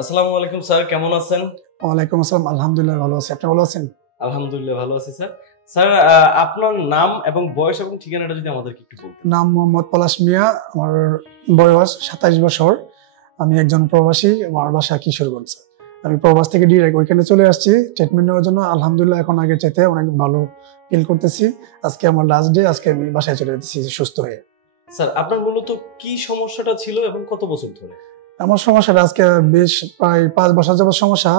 আসসালামু আলাইকুম স্যার, কেমন আছেন? ওয়ালাইকুম আসসালাম, আলহামদুলিল্লাহ ভালো আছি। আপনি ভালো আছেন? আলহামদুলিল্লাহ ভালো আছি স্যার। স্যার, আপনার নাম এবং বয়স এবং ঠিকানাটা যদি আমাদেরকে একটু বলতেন। নাম মোহাম্মদ পলাশ মিয়া, আমার বয়স 27 বছর। আমি একজন প্রবাসী, আমার বাসা কিশোরগঞ্জ। আমি প্রবাস থেকে ডিরেক্ট ওইখানে চলে আসছি ট্রিটমেন্ট নেওয়ার জন্য। আলহামদুলিল্লাহ এখন আগের চাইতে অনেক ভালো ফিল করতেছি। আজকে আমার লাস্ট ডে, আজকে আমি বাসায় চলে যেতেছি সুস্থ হয়ে। স্যার, আপনার মূলত কি সমস্যাটা ছিল এবং কত বছর ধরে? আমার সমস্যাটা আজকে বেশ প্রায় 5 বছর যাবত সমস্যা।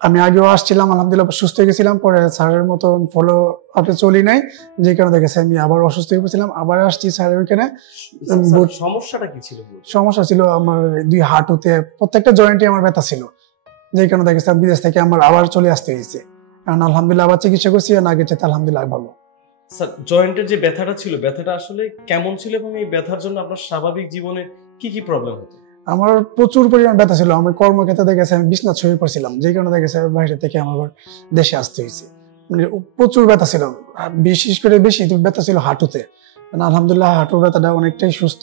আমি আগেও আসছিলাম, আলহামদুলিল্লাহ সুস্থ হয়ে গেছিলাম, পরে স্যারের মতন ফলো আপে চলি নাই, যে কারণে দেখেছি আমি আবার অসুস্থ হয়ে পড়ছিলাম, আবার আসছি স্যারের ওইখানে। স্যার, সমস্যাটা কি ছিল? সমস্যা ছিল আমার 2 হাঁটুতে, প্রত্যেকটা জয়েন্টে আমার ব্যথা ছিল, যে কারণে দেখেছি বিদেশ থেকে আমার আবার চলে আসতে হয়েছে। কারণ আলহামদুলিল্লাহ আবার চিকিৎসা করছি, আর আগে চেয়ে আলহামদুলিল্লাহ ভালো। স্যার, জয়েন্টের যে ব্যথাটা ছিল, ব্যথাটা আসলে কেমন ছিল এবং এই ব্যথার জন্য আপনার স্বাভাবিক জীবনে কি কি প্রবলেম হতো? আমার প্রচুর পরিমাণ ব্যথা ছিল। আমি কর্মক্ষেত্রে দেখেছি আমি বিছনা ছড়িয়ে পড়ছিলাম, যে কারণে দেখেছি বাইরে থেকে আমার দেশে আসতে হয়েছে। মানে প্রচুর ব্যথা ছিল, বিশেষ করে বেশি ব্যথা ছিল হাঁটুতে। আলহামদুলিল্লাহ হাঁটুর ব্যথাটা অনেকটাই সুস্থ,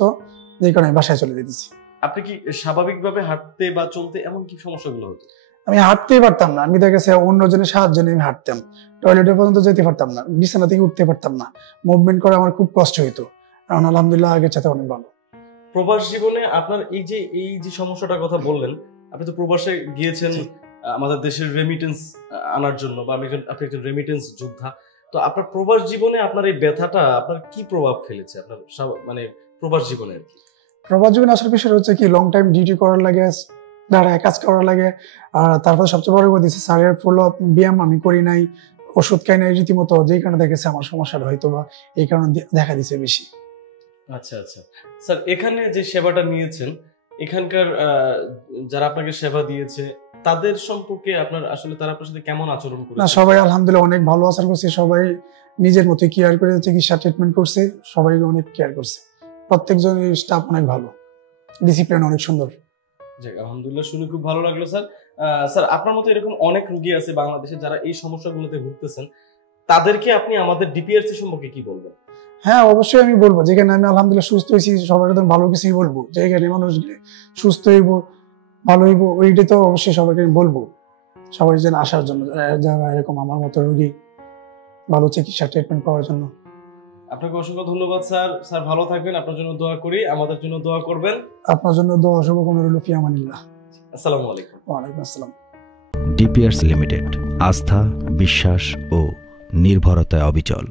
যে কারণে বাসায় চলে যেতেছি। আপনি কি স্বাভাবিকভাবে হাঁটতে বা চলতে এমন কি সমস্যাগুলো হতো? আমি হাঁটতেই পারতাম না। আমি দেখেছি অন্যজনের সাহায্য নিয়ে আমি হাঁটতাম, টয়লেটে পর্যন্ত যেতে পারতাম না, বিছানা থেকে উঠতে পারতাম না, মুভমেন্ট করা আমার খুব কষ্ট হইতো। কারণ আলহামদুলিল্লাহ আগের সাথে অনেক ভালো। প্রবাস জীবনে আপনার এই যে সমস্যাটার কথা বললেন, আপনি তো প্রবাসে গিয়েছেন আমাদের দেশের রেমিটেন্স আনার জন্য, বা আপনি একজন রেমিটেন্স যোদ্ধা। তো আপনার প্রবাস জীবনে আপনার এই ব্যথাটা আপনার কি প্রভাব ফেলেছে আপনার মানে প্রবাস জীবনে আর কি? প্রবাস জীবনে আসার বিষয় হচ্ছে কি, লং টাইম ডিউটি করার লাগে, দাঁড়ায় কাজ করার লাগে। আর তারপরে সবচেয়ে বড় কথা দিচ্ছে স্যারের ফলো আপ, ব্যায়াম আমি করি নাই, ওষুধ খাই নাই রীতিমতো, যেই কারণে দেখেছে আমার সমস্যাটা হয়তো বা এই কারণে দেখা দিচ্ছে বেশি। আচ্ছা আচ্ছা স্যার, এখানে যে সেবাটা নিয়েছেন, এখানকার যারা আপনাকে সেবা দিয়েছে তাদের সম্পর্কে আপনার আসলে তারা আপনার সাথে কেমন আচরণ করেছে? না, সবাই আলহামদুলিল্লাহ অনেক ভালো আচরণ করছে। সবাই নিজের মতো কেয়ার করে চিকিৎসা ট্রিটমেন্ট করছে, সবাই অনেক কেয়ার করছে। প্রত্যেকজন স্টাফ অনেক ভালো, ডিসিপ্লিন অনেক সুন্দর। যাক, আলহামদুলিল্লাহ, শুনে খুব ভালো লাগলো স্যার। স্যার, আপনার মতো এরকম অনেক রোগী আছে বাংলাদেশে যারা এই সমস্যাগুলোতে ভুগতেছেন, তাদেরকে আপনি আমাদের ডিপিআরসি সম্পর্কে কি বলবেন? হ্যাঁ, অবশ্যই আমি বলবো, যেখানে আমি আলহামদুলিল্লাহ সুস্থ হয়েছি সবার ভালো কিছুই বলবো। যেখানে মানুষ সুস্থ হইব, ভালো হইব, ওইটা তো অবশ্যই সবাইকে বলবো, সবাই যেন আসার জন্য, যারা এরকম আমার মতো রোগী ভালো চিকিৎসা ট্রিটমেন্ট পাওয়ার জন্য। আপনাকে অসংখ্য ধন্যবাদ স্যার। স্যার, ভালো থাকবেন, আপনার জন্য দোয়া করি, আমাদের জন্য দোয়া করবেন। আপনার জন্য দোয়া, শুভকামনা রইল। ফি আমানিল্লাহ। আসসালামু আলাইকুম। ওয়ালাইকুম আসসালাম। ডিপিআরস লিমিটেড, আস্থা, বিশ্বাস ও নির্ভরতায় অবিচল।